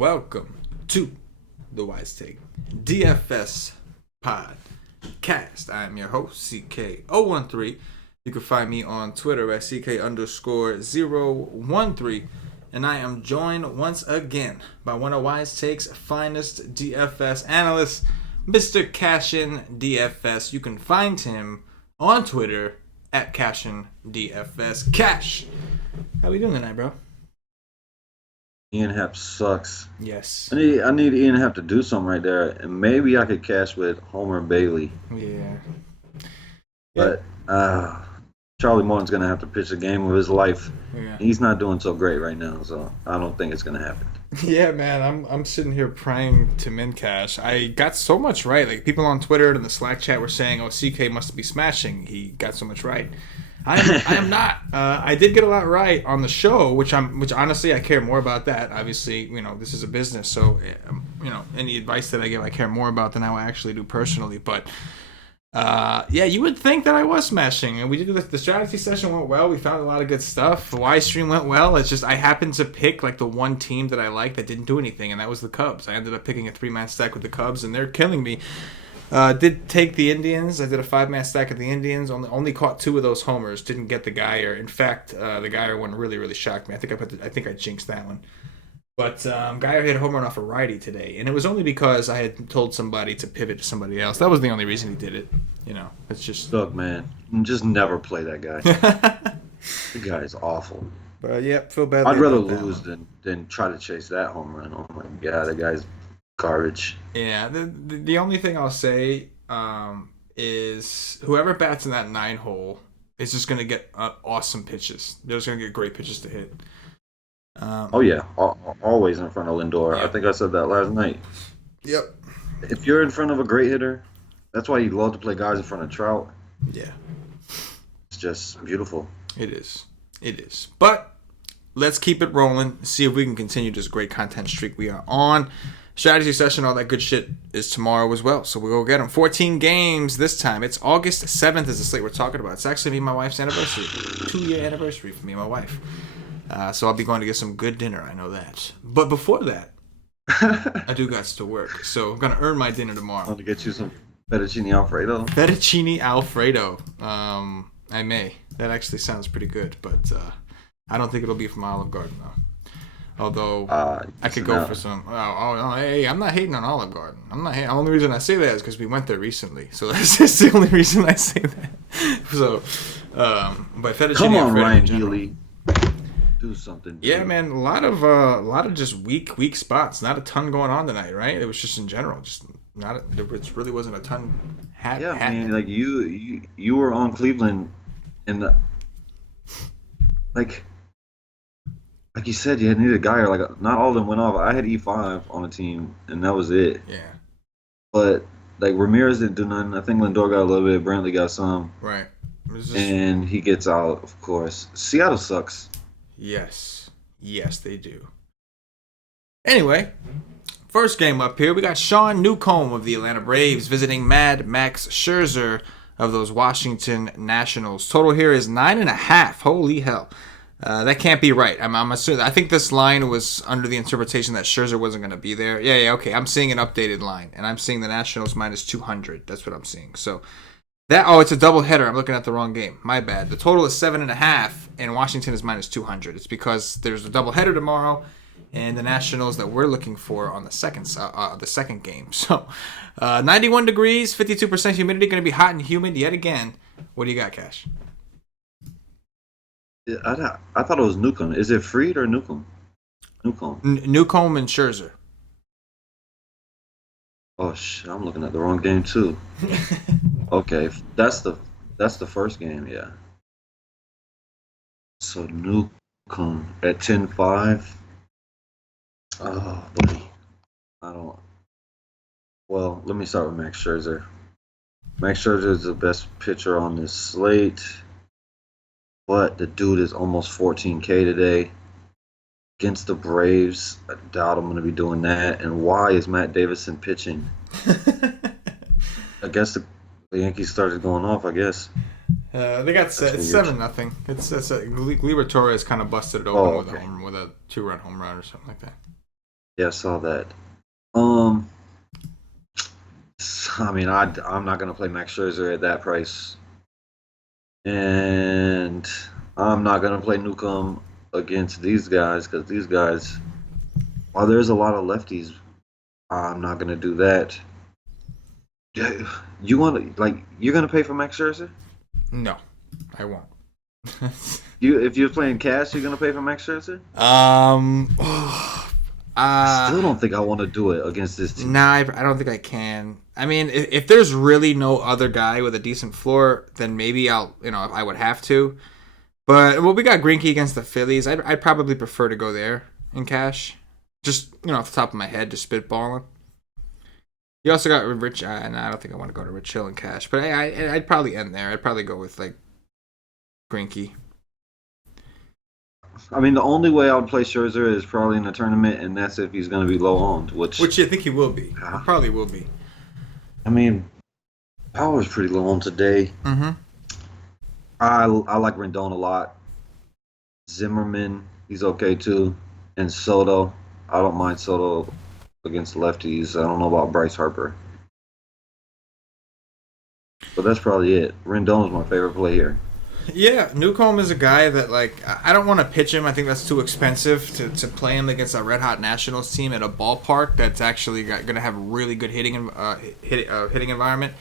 welcome to the White Sox DFS podcast. I am your host, CK013. You can find me on Twitter at CK_013. And I am joined once again by one of White Sox's finest DFS analysts, Mr. CashinDFS. You can find him on Twitter at CashinDFS. Cash, how we doing tonight, bro? Ian Happ sucks. Yes. I need Ian Happ to do something right there, and maybe I could cash with Homer Bailey. Yeah. But Charlie Morton's gonna have to pitch the game of his life. Yeah. He's not doing so great right now, so I don't think it's gonna happen. Yeah, man, I'm sitting here praying to min cash. I got so much right. Like, people on Twitter and the Slack chat were saying, "Oh, CK must be smashing. He got so much right." I am not. I did get a lot right on the show, which honestly I care more about that. Obviously, this is a business, so any advice that I give, I care more about than how I actually do personally. But yeah, you would think that I was smashing, and we did the strategy session went well. We found a lot of good stuff. The Y stream went well. It's just I happened to pick like the one team that I liked that didn't do anything, and that was the Cubs. I ended up picking a 3-man stack with the Cubs, and they're killing me. Did take the Indians. I did a 5-man stack of the Indians. Only caught 2 of those homers. Didn't get the Geyer. In fact, the Geyer one really shocked me. I think I jinxed that one. But Geyer hit a home run off a righty today, and it was only because I had told somebody to pivot to somebody else. That was the only reason he did it. It's just Look, man, just never play that guy. The guy is awful. But yeah, feel badly. I'd rather about lose than try to chase that home run. Oh my god, that guy's garbage. Yeah, the only thing I'll say is whoever bats in that 9 hole is just going to get awesome pitches. They're just going to get great pitches to hit. Oh yeah, always in front of Lindor. Yep. I think I said that last night. Yep. If you're in front of a great hitter, that's why you love to play guys in front of Trout. Yeah. It's just beautiful. It is. But let's keep it rolling. See if we can continue this great content streak we are on. Strategy session, all that good shit is tomorrow as well. So we'll go get them. 14 games this time. It's August 7th is the slate we're talking about. It's actually me and my wife's anniversary. 2-year anniversary for me and my wife. So I'll be going to get some good dinner. I know that. But before that, I do got to work. So I'm going to earn my dinner tomorrow. I want to get you some fettuccine Alfredo. Fettuccine Alfredo. I may. That actually sounds pretty good. But I don't think it'll be from Olive Garden, though. Although I could go for some. Hey, I'm not hating on Olive Garden. I'm not hating. The only reason I say that is because we went there recently. So that's just the only reason I say that. So, but fettuccine Come on, Alfredo Ryan Healy. Do something. Dude. Yeah, man. A lot of just weak spots. Not a ton going on tonight, right? It was just in general, just not. It really wasn't a ton. I mean, like you were on Cleveland, and like you said, you needed a guy. Or like not all of them went off. I had E5 on the team, and that was it. Yeah. But like Ramirez didn't do nothing. I think Lindor got a little bit. Brantley got some. Right. And he gets out, of course. Seattle sucks. Yes, they do. Anyway, first game up here, we got Sean Newcomb of the Atlanta Braves visiting Mad Max Scherzer of those Washington Nationals. Total here is 9.5. Holy hell. That can't be right. I'm assuming. I think this line was under the interpretation that Scherzer wasn't going to be there. Yeah, okay. I'm seeing an updated line, and I'm seeing the Nationals minus 200. That's what I'm seeing. So it's a doubleheader. I'm looking at the wrong game. My bad. The total is 7.5, and Washington is minus 200. It's because there's a doubleheader tomorrow, and the Nationals that we're looking for on the second game. So, 91 degrees, 52% humidity, going to be hot and humid yet again. What do you got, Cash? I thought it was Newcomb. Is it Fried or Newcomb? Newcomb. Newcomb and Scherzer. Oh shit! I'm looking at the wrong game too. Okay, that's the first game, yeah. So Newcomb at 10-5. Oh, buddy. Well, let me start with Max Scherzer. Max Scherzer is the best pitcher on this slate, but the dude is almost 14K today. Against the Braves, I doubt I'm going to be doing that. And why is Matt Davison pitching? I guess the Yankees started going off, I guess. They got it's 7-0. It's Gleyber Torres kind of busted it open with a 2-run home run or something like that. Yeah, I saw that. Um, I mean, I'm not gonna play Max Scherzer at that price, and I'm not gonna play Newcomb against these guys because these guys, while there's a lot of lefties, I'm not gonna do that. Yeah, you want to you're gonna pay for Max Scherzer? No, I won't. You if you're playing cash, you're gonna pay for Max Scherzer? um, I still uh, don't think I want to do it against this team. nah, I don't think I can. I mean, if there's really no other guy with a decent floor, then maybe I would have to. But well, we got Greinke against the Phillies. I'd probably prefer to go there in cash. Just off the top of my head, just spitballing. You also got Rich. I don't think I want to go to Rich Hill in cash, but I'd probably end there. I'd probably go with like Greinke. I mean, the only way I would play Scherzer is probably in a tournament, and that's if he's going to be low owned. Which I think he will be. He probably will be. I mean, Power's pretty low owned today. Mm-hmm. I like Rendon a lot. Zimmerman, he's okay too, and Soto. I don't mind Soto against lefties. I don't know about Bryce Harper, but that's probably it. Rendon is my favorite play here. Yeah, Newcomb is a guy that I don't want to pitch him. I think that's too expensive to play him against a red hot Nationals team at a ballpark that's actually going to have a really good hitting environment.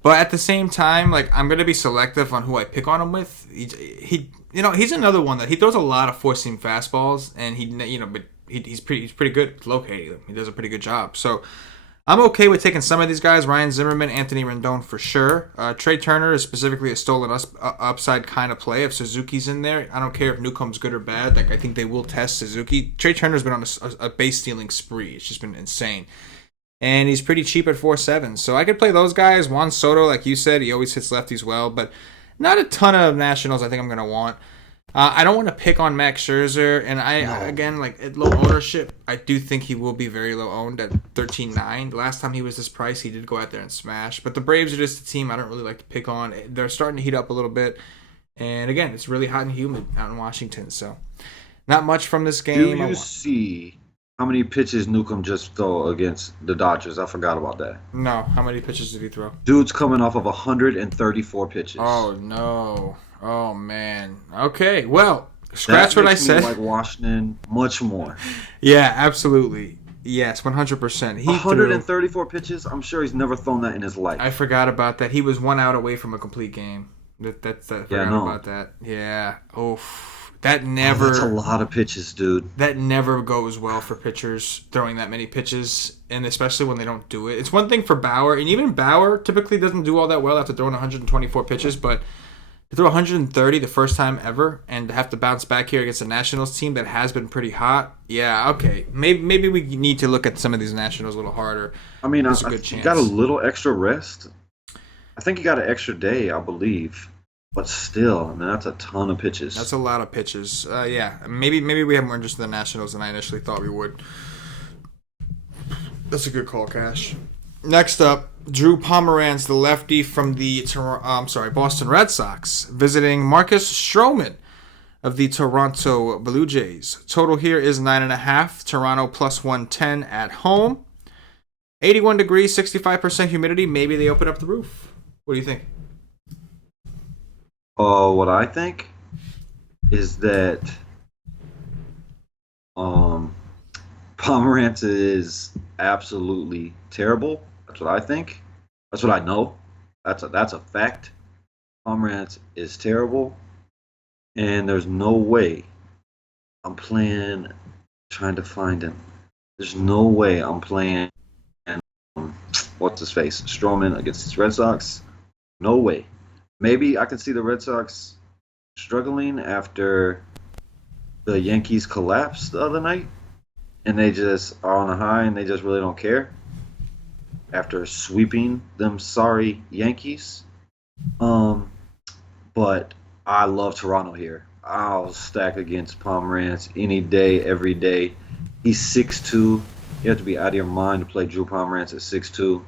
But at the same time, I'm going to be selective on who I pick on him with. He's another one that he throws a lot of four seam fastballs, and he's pretty good at locating them. He does a pretty good job. So I'm okay with taking some of these guys: Ryan Zimmerman, Anthony Rendon for sure. Trey Turner is specifically a stolen upside kind of play. If Suzuki's in there, I don't care if Newcomb's good or bad. I think they will test Suzuki. Trey Turner's been on a base stealing spree. It's just been insane. And he's pretty cheap at 4.7. So I could play those guys. Juan Soto, like you said, he always hits lefties well. But not a ton of Nationals I think I'm going to want. I don't want to pick on Max Scherzer. And again, at low ownership, I do think he will be very low owned at 13.9. Last time he was this price, he did go out there and smash. But the Braves are just a team I don't really like to pick on. They're starting to heat up a little bit. And again, it's really hot and humid out in Washington. So not much from this game. Do you see how many pitches Newcomb just threw against the Dodgers? I forgot about that. No. How many pitches did he throw? Dude's coming off of 134 pitches. Oh, no. Oh, man. Okay, well, scratch what I said. Like Washington much more. Yeah, absolutely. Yes, 100%. 134 pitches? I'm sure he's never thrown that in his life. I forgot about that. He was 1 out away from a complete game. I forgot about that. Yeah. Oof. That's a lot of pitches, dude. That never goes well for pitchers, throwing that many pitches, and especially when they don't do it. It's one thing for Bauer, and even Bauer typically doesn't do all that well after throwing 124 pitches, but to throw 130 the first time ever and to have to bounce back here against a Nationals team that has been pretty hot, yeah, okay. Maybe we need to look at some of these Nationals a little harder. I mean, there's a good chance. Got a little extra rest. I think he got an extra day, I believe. But still, I mean, that's a ton of pitches. That's a lot of pitches. Yeah, maybe we have more interest in the Nationals than I initially thought we would. That's a good call, Cash. Next up, Drew Pomeranz, the lefty from the Boston Red Sox, visiting Marcus Stroman of the Toronto Blue Jays. Total here is 9.5. Toronto plus 110 at home. 81 degrees, 65% humidity. Maybe they open up the roof. What do you think? What I think is that Pomerantz is absolutely terrible. That's what I think. That's what I know. That's a fact. Pomerantz is terrible, and there's no way I'm trying to find him. There's no way I'm playing what's his face? Stroman against the Red Sox. No way. Maybe I can see the Red Sox struggling after the Yankees collapsed the other night, and they just are on a high and they just really don't care after sweeping them sorry Yankees. But I love Toronto here. I'll stack against Pomerantz any day, every day. He's 6'2". You have to be out of your mind to play Drew Pomerantz at 6'2".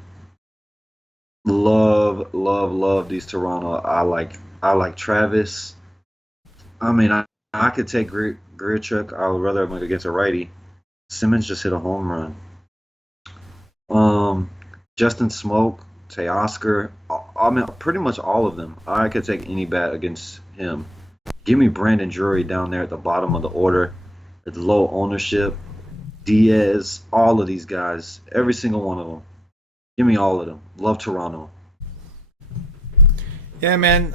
Love these Toronto. I like Travis. I mean, I could take Grichuk. I would rather him against a righty. Simmons just hit a home run. Justin Smoke, Teoscar. I mean, pretty much all of them. I could take any bat against him. Give me Brandon Drury down there at the bottom of the order. At low ownership. Diaz, all of these guys. Every single one of them. Give me all of them. Love Toronto. Yeah, man.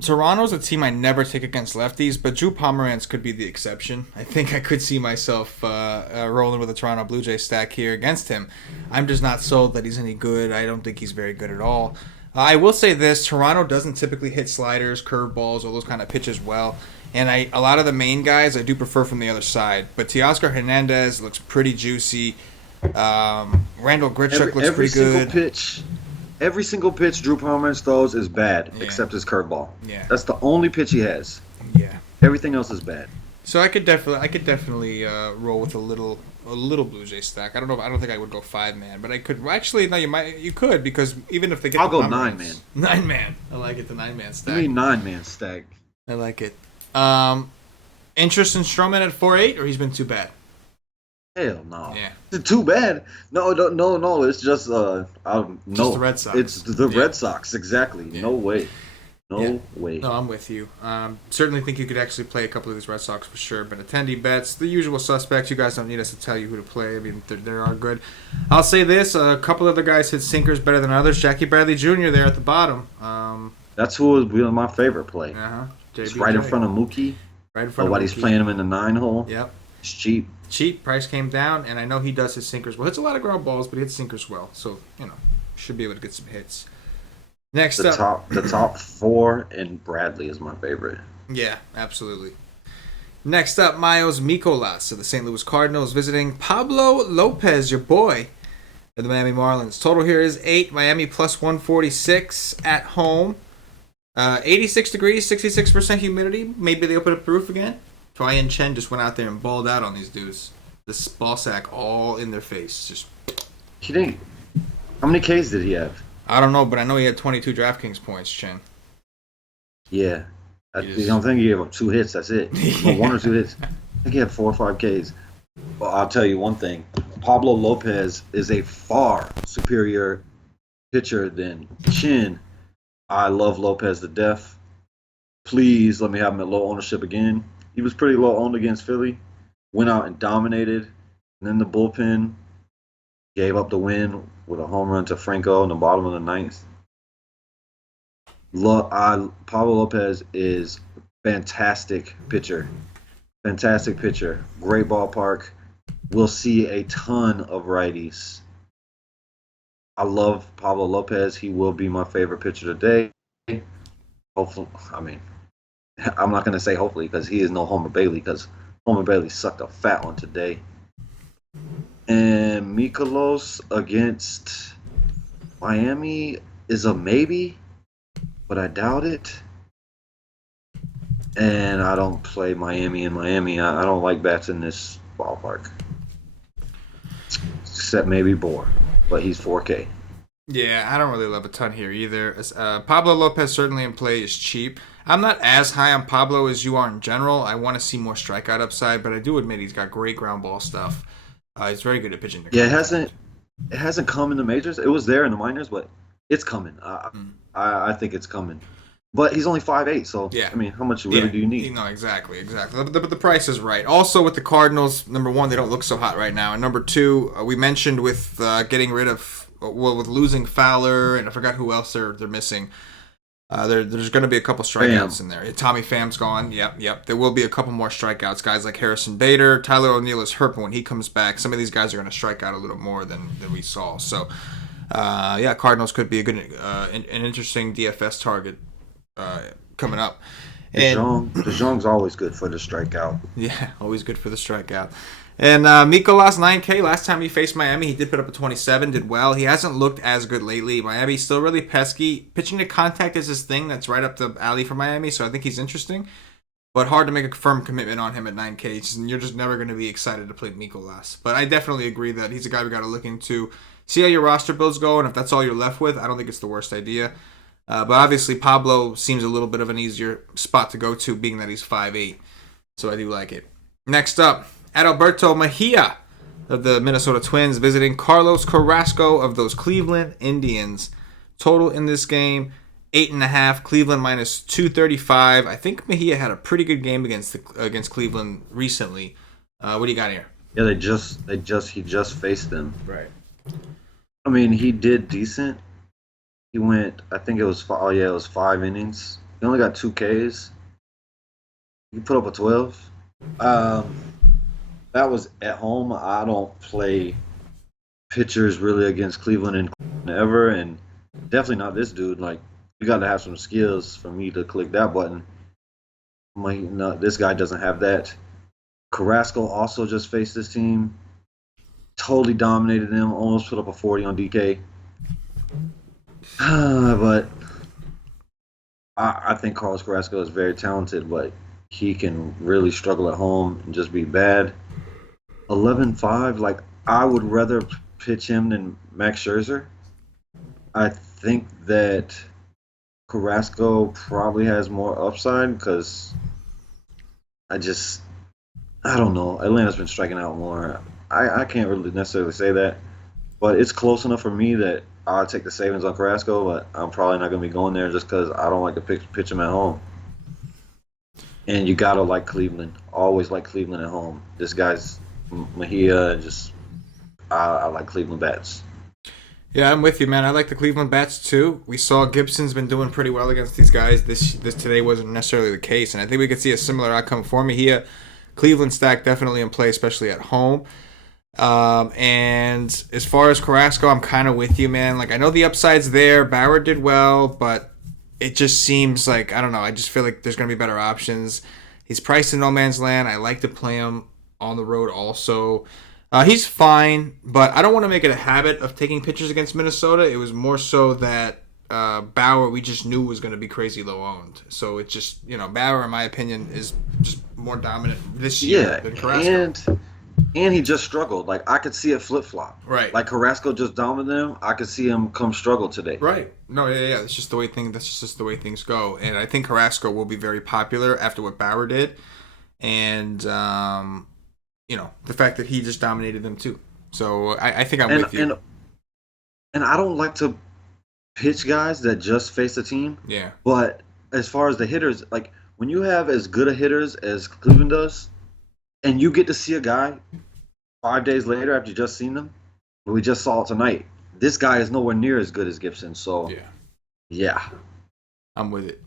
Toronto's a team I never take against lefties, but Drew Pomeranz could be the exception. I think I could see myself rolling with a Toronto Blue Jay stack here against him. I'm just not sold that he's any good. I don't think he's very good at all. I will say this: Toronto doesn't typically hit sliders, curveballs, all those kind of pitches well. And a lot of the main guys I do prefer from the other side. But Teoscar Hernandez looks pretty juicy. Randall Grichuk looks pretty good. Every single pitch Drew Pomeranz throws is bad, except his curveball. Yeah, that's the only pitch he has. Yeah, everything else is bad. So I could definitely roll with a little Blue Jay stack. I don't think I would go 5-man, but I could. Actually, no, you could because even if they get, I'll go 9-man. 9-man, I like it. The 9-man stack. Give me 9-man stack. I like it. Interest in Stroman at 4.8, or he's been too bad. Hell no. Yeah. It's too bad. No. It's just Just the Red Sox. It's the Red Sox, exactly. Yeah. No way. No way. No, I'm with you. Certainly think you could actually play a couple of these Red Sox for sure. But attendee bets, the usual suspects. You guys don't need us to tell you who to play. I mean, they are good. I'll say this: a couple other guys hit sinkers better than others. Jackie Bradley Jr. there at the bottom. That's who was really my favorite play. It's right in front of Mookie. Right in front of Mookie. Nobody's playing him in the 9-hole. Yep. It's cheap. Price came down, and I know he does his sinkers well. Hits a lot of ground balls, but he hits sinkers well. So, should be able to get some hits. Next up. The top 4, and Bradley is my favorite. Yeah, absolutely. Next up, Miles Mikolas of the St. Louis Cardinals visiting Pablo Lopez, your boy, of the Miami Marlins. Total here is 8. Miami plus 146 at home. 86 degrees, 66% humidity. Maybe they open up the roof again. Ryan Chen just went out there and balled out on these dudes. This ball sack all in their face. Just. He didn't. How many Ks did he have? I don't know, but I know he had 22 DraftKings points, Chen. Yeah. I don't think he gave up 2 hits. That's it. Yeah. 1 or 2 hits. I think he had 4 or 5 Ks. Well, I'll tell you one thing. Pablo Lopez is a far superior pitcher than Chen. I love Lopez to death. Please let me have him at low ownership again. He was pretty low owned against Philly. Went out and dominated. And then the bullpen gave up the win with a home run to Franco in the bottom of the 9th. Pablo Lopez is fantastic pitcher. Fantastic pitcher. Great ballpark. We'll see a ton of righties. I love Pablo Lopez. He will be my favorite pitcher today. Hopefully, I'm not going to say hopefully because he is no Homer Bailey because Homer Bailey sucked a fat one today. And Mikolas against Miami is a maybe, but I doubt it. And I don't play Miami in Miami. I don't like bats in this ballpark. Except maybe Bohr, but he's 4K. Yeah, I don't really love a ton here either. Pablo Lopez certainly in play is cheap. I'm not as high on Pablo as you are in general. I want to see more strikeout upside, but I do admit he's got great ground ball stuff. He's very good at pitching. Yeah, it hasn't come in the majors. It was there in the minors, but it's coming. I think it's coming. But he's only 5'8", so yeah. How much really do you need? No, exactly. But the price is right. Also, with the Cardinals, number 1, they don't look so hot right now, and number 2, we mentioned with getting rid of, with losing Fowler, and I forgot who else they're missing. There's going to be a couple strikeouts in there. Tommy Pham's gone. Yep. There will be a couple more strikeouts. Guys like Harrison Bader, Tyler O'Neill is hurt, but when he comes back, some of these guys are going to strike out a little more than we saw. So, Cardinals could be a good, an interesting DFS target coming up. DeJong's always good for the strikeout. Yeah, always good for the strikeout. And Mikolas 9K. Last time he faced Miami, he did put up a 27, did well. He hasn't looked as good lately. Miami's still really pesky. Pitching to contact is his thing. That's right up the alley for Miami, so I think he's interesting. But hard to make a firm commitment on him at 9K. You're just never going to be excited to play Mikolas. But I definitely agree that he's a guy we got to look into. See how your roster builds go, and if that's all you're left with, I don't think it's the worst idea. But obviously, Pablo seems a little bit of an easier spot to go to, being that he's 5'8". So I do like it. Next up, Adalberto Mejia of the Minnesota Twins visiting Carlos Carrasco of those Cleveland Indians. Total in this game, 8.5. Cleveland minus 235. I think Mejia had a pretty good game against Cleveland recently. What do you got here? Yeah, he just faced them. Right. I mean, he did decent. He went, I think it was 5 innings. He only got 2 Ks. He put up a 12. That was at home. I don't play pitchers really against Cleveland and ever, and definitely not this dude. Like, you got to have some skills for me to click that button. No, this guy doesn't have that. Carrasco also just faced this team. Totally dominated them. Almost put up a 40 on DK. But I think Carlos Carrasco is very talented, but he can really struggle at home and just be bad. 11-5, like, I would rather pitch him than Max Scherzer. I think that Carrasco probably has more upside because I don't know. Atlanta's been striking out more. I can't really necessarily say that, but it's close enough for me that I'll take the savings on Carrasco, but I'm probably not going to be going there just because I don't like to pitch him at home. And you got to like Cleveland. Always like Cleveland at home. This guy's Mejia, I like Cleveland bats. Yeah, I'm with you, man. I like the Cleveland bats too. We saw Gibson's been doing pretty well against these guys. This today wasn't necessarily the case, and I think we could see a similar outcome for Mejia. Cleveland stack definitely in play, especially at home. And as far as Carrasco, I'm kind of with you, man. Like, I know the upside's there. Bauer did well, but it just seems like, I don't know. I just feel like there's going to be better options. He's priced in no man's land. I like to play him on the road also. He's fine, but I don't want to make it a habit of taking pitchers against Minnesota. It was more so that Bauer, we just knew was going to be crazy low owned. So it just, Bauer, in my opinion, is just more dominant this year than Carrasco. And he just struggled. Like, I could see it flip flop. Right. Like, Carrasco just dominated him. I could see him come struggle today. Right. No, yeah. That's just the way the way things go. And I think Carrasco will be very popular after what Bauer did, and the fact that he just dominated them too. So I think I'm with you. And I don't like to pitch guys that just face a team. Yeah. But as far as the hitters, like, when you have as good a hitters as Cleveland does, and you get to see a guy 5 days later after you just seen them, we just saw it tonight. This guy is nowhere near as good as Gibson. So yeah. I'm with it.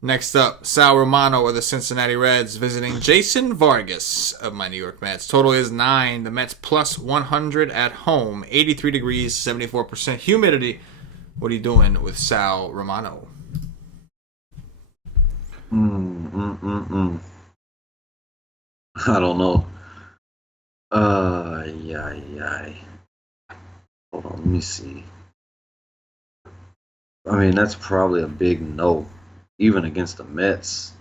Next up, Sal Romano of the Cincinnati Reds visiting Jason Vargas of my New York Mets. Total is 9. The Mets plus 100 at home. 83 degrees, 74% humidity. What are you doing with Sal Romano? I don't know. Hold on, let me see. I mean, that's probably a big no. Even against the Mets,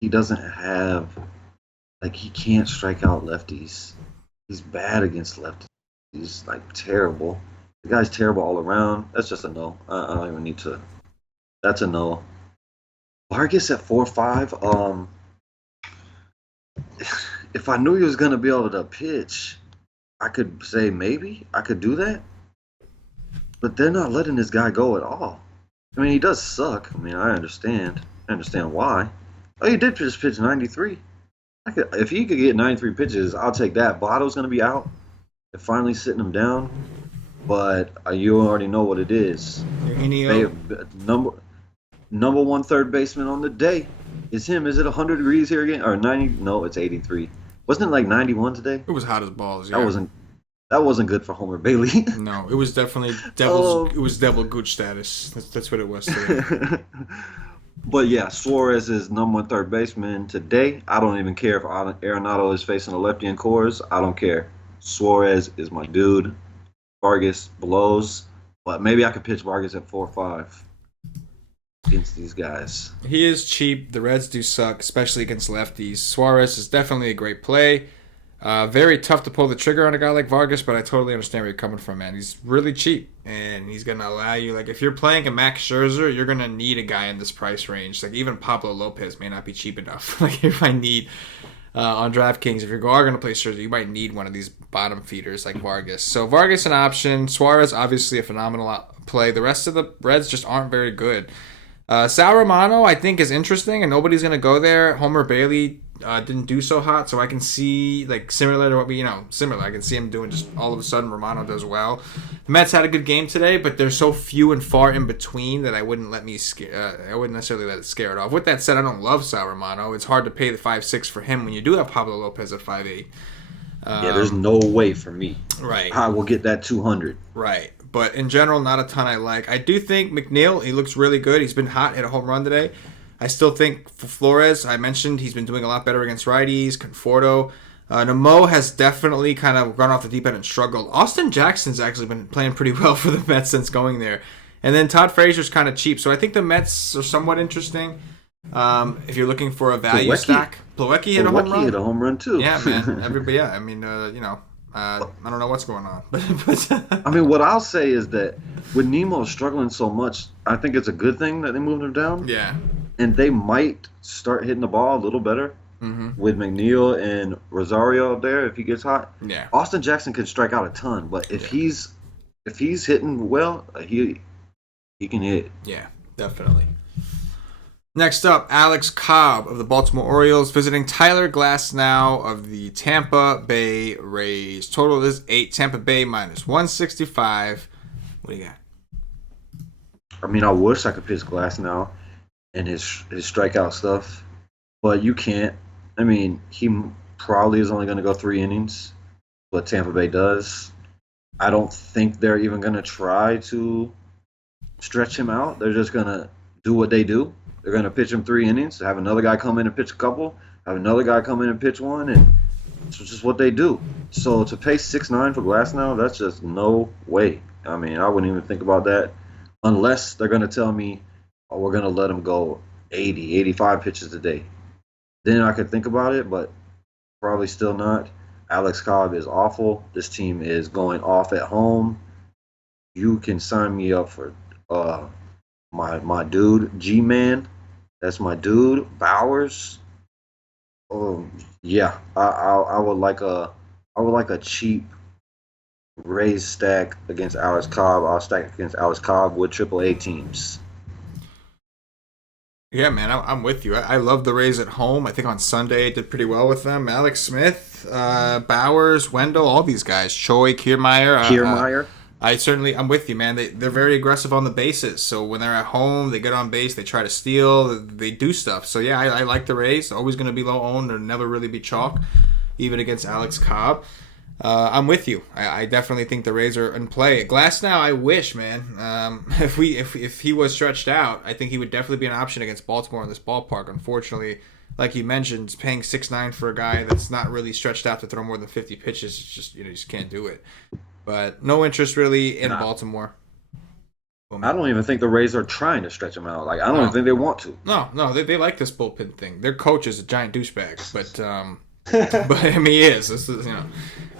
he doesn't have, like, he can't strike out lefties. He's bad against lefties. He's, like, terrible. The guy's terrible all around. That's just a no. I don't even need to. That's a no. Vargas at 4.5. If I knew he was going to be able to pitch, I could say maybe I could do that. But they're not letting this guy go at all. I mean, he does suck. I mean, I understand. I understand why. Oh, he did just pitch 93. If he could get 93 pitches, I'll take that. Botto's going to be out. They're finally sitting him down. But you already know what it is. Number one third baseman on the day is him. Is it 100 degrees here again? Or 90? No, it's 83. Wasn't it like 91 today? It was hot as balls, yeah. That wasn't good for Homer Bailey. No, it was definitely devil gooch status. That's what it was today. But yeah, Suarez is number one third baseman today. I don't even care if Arenado is facing a lefty in Coors. I don't care. Suarez is my dude. Vargas blows, but maybe I could pitch Vargas at 4.5 against these guys. He is cheap. The Reds do suck, especially against lefties. Suarez is definitely a great play. Very tough to pull the trigger on a guy like Vargas, but I totally understand where you're coming from, man. He's really cheap, and he's going to allow you, like, if you're playing a Max Scherzer, you're going to need a guy in this price range. Like, even Pablo Lopez may not be cheap enough. Like, if I need on DraftKings. If you are going to play Scherzer, you might need one of these bottom feeders like Vargas. So Vargas an option. Suarez obviously a phenomenal play. The rest of the Reds just aren't very good. Sal Romano I think is interesting, and nobody's going to go there. Homer Bailey didn't do so hot, so I can see like similar to what we similar. I can see him doing just all of a sudden Romano does well. The Mets had a good game today, but they're so few and far in between that I wouldn't necessarily let it scare it off. With that said, I don't love Sal Romano. It's hard to pay the 5.6 for him when you do have Pablo Lopez at 5.8. Yeah, there's no way for me. Right. I will get that 200. Right. But in general, not a ton I like. I do think McNeil, he looks really good. He's been hot, hit a home run today. I still think for Flores, I mentioned he's been doing a lot better against righties. Conforto. Namo has definitely kind of run off the deep end and struggled. Austin Jackson's actually been playing pretty well for the Mets since going there. And then Todd Frazier's kind of cheap. So I think the Mets are somewhat interesting. If you're looking for a value stack. Plawecki hit a home run. Plawecki hit a home run too. Yeah, man. Everybody, yeah. I mean, I don't know what's going on. But I mean, what I'll say is that with Nemo struggling so much, I think it's a good thing that they moved him down. Yeah. And they might start hitting the ball a little better with McNeil and Rosario up there if he gets hot. Yeah. Austin Jackson can strike out a ton, but if he's hitting well, he can hit. Yeah, definitely. Next up, Alex Cobb of the Baltimore Orioles visiting Tyler Glasnow of the Tampa Bay Rays. Total is 8. Tampa Bay minus 165. What do you got? I mean, I wish I could pitch Glasnow and his strikeout stuff, but you can't. I mean, he probably is only going to go 3 innings, but Tampa Bay does. I don't think they're even going to try to stretch him out. They're just going to do what they do. They're going to pitch him 3 innings, have another guy come in and pitch a couple, have another guy come in and pitch one, and it's just what they do. So to pay 6.9 for Glasnow, that's just no way. I mean, I wouldn't even think about that unless they're going to tell me, oh, we're going to let him go 80, 85 pitches a day. Then I could think about it, but probably still not. Alex Cobb is awful. This team is going off at home. You can sign me up for my dude, G-Man. That's my dude, Bowers. Yeah, I would like a cheap Rays stack against Alex Cobb. I'll stack against Alex Cobb with AAA teams. Yeah, man, I'm with you. I love the Rays at home. I think on Sunday it did pretty well with them. Alex Smith, Bowers, Wendell, all these guys. Choi, Kiermaier. I'm with you, man. They're very aggressive on the bases. So when they're at home, they get on base, they try to steal, they do stuff. So yeah, I like the Rays. Always going to be low owned or never really be chalk, even against Alex Cobb. I'm with you. I definitely think the Rays are in play. Glasnow, I wish, man. If he was stretched out, I think he would definitely be an option against Baltimore in this ballpark. Unfortunately, like you mentioned, paying 6.9 for a guy that's not really stretched out to throw more than 50 pitches, it's just you just can't do it. But no interest really in Baltimore. I don't even think the Rays are trying to stretch him out. Like I don't even think they want to. No, they like this bullpen thing. Their coach is a giant douchebag, but I mean he is. This is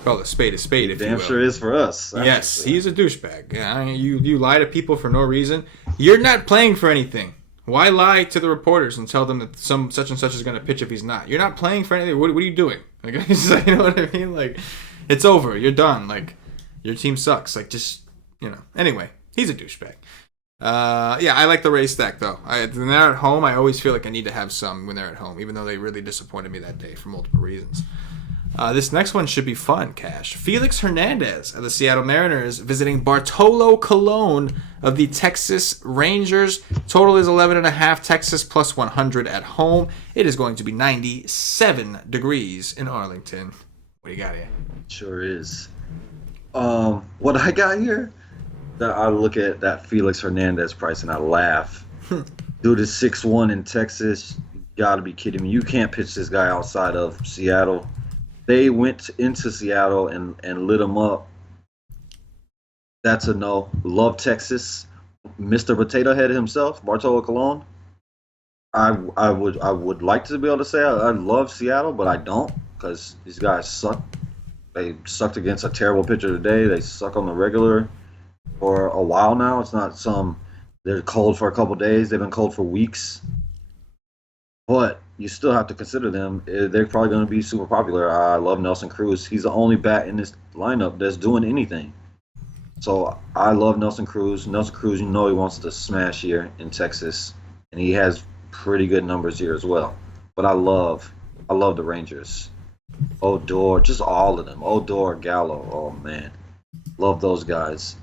call it a spade, if you will. Damn sure is for us. Yes, he's a douchebag. Yeah, you lie to people for no reason. You're not playing for anything. Why lie to the reporters and tell them that some such and such is going to pitch if he's not? You're not playing for anything. What are you doing? Like, you know what I mean? Like, it's over. You're done. Like, your team sucks. Like, just Anyway, he's a douchebag. Yeah, I like the Rays stack though. When they're at home, I always feel like I need to have some when they're at home, even though they really disappointed me that day for multiple reasons. This next one should be fun, Cash. Felix Hernandez of the Seattle Mariners visiting Bartolo Colon of the Texas Rangers. Total is 11.5. Texas plus 100 at home. It is going to be 97 degrees in Arlington. What do you got here? Sure is. What I got here, I look at that Felix Hernandez price and I laugh. Dude is 6'1" in Texas. You gotta be kidding me. You can't pitch this guy outside of Seattle. They went into Seattle and lit him up. That's a no. Love Texas. Mr. Potato Head himself, Bartolo Colon. I would like to be able to say I love Seattle, but I don't because these guys suck. They sucked against a terrible pitcher today. They suck on the regular for a while now. It's not they're cold for a couple days. They've been cold for weeks. But you still have to consider them. They're probably going to be super popular. I love Nelson Cruz. He's the only bat in this lineup that's doing anything. So I love Nelson Cruz. Nelson Cruz, he wants to smash here in Texas, and he has pretty good numbers here as well. But I love the Rangers. Odor, just all of them. Odor, Gallo. Oh man, love those guys.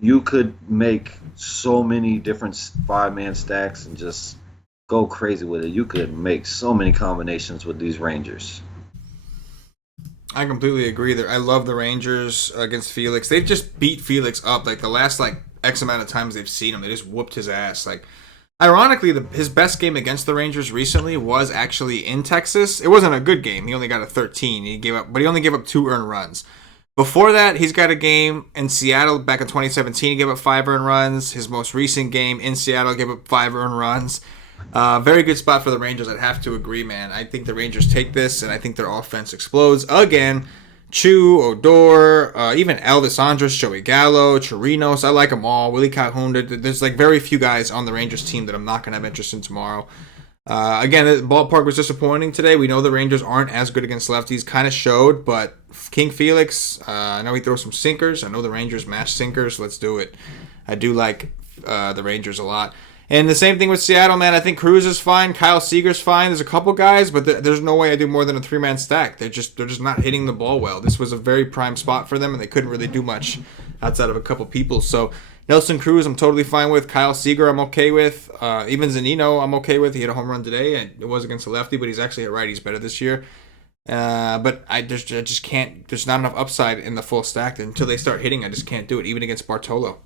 You could make so many different 5-man stacks and just go crazy with it. You could make so many combinations with these Rangers. I completely agree. There, I love the Rangers against Felix. They've just beat Felix up like the last X amount of times they've seen him. They just whooped his ass. Like, ironically, his best game against the Rangers recently was actually in Texas. It wasn't a good game. He only got a 13. But he only gave up 2 earned runs. Before that, he's got a game in Seattle back in 2017. He gave up 5 earned runs. His most recent game in Seattle gave up 5 earned runs. Very good spot for the Rangers. I'd have to agree, man. I think the Rangers take this, and I think their offense explodes again. Chu, Odor, even Elvis Andrus, Joey Gallo, Chirinos. I like them all. Willie Calhoun. There's very few guys on the Rangers team that I'm not going to have interest in tomorrow. Again, the ballpark was disappointing today. We know the Rangers aren't as good against lefties. Kind of showed, but King Felix, I know he throws some sinkers. I know the Rangers mash sinkers. Let's do it. I do like the Rangers a lot. And the same thing with Seattle, man. I think Cruz is fine. Kyle Seager's fine. There's a couple guys, but there's no way I do more than a 3-man stack. They're just not hitting the ball well. This was a very prime spot for them, and they couldn't really do much outside of a couple people. So Nelson Cruz, I'm totally fine with. Kyle Seager, I'm okay with. Even Zunino, I'm okay with. He hit a home run today, and it was against a lefty, but he's actually hit righties better this year. But I just can't. There's not enough upside in the full stack until they start hitting. I just can't do it, even against Bartolo.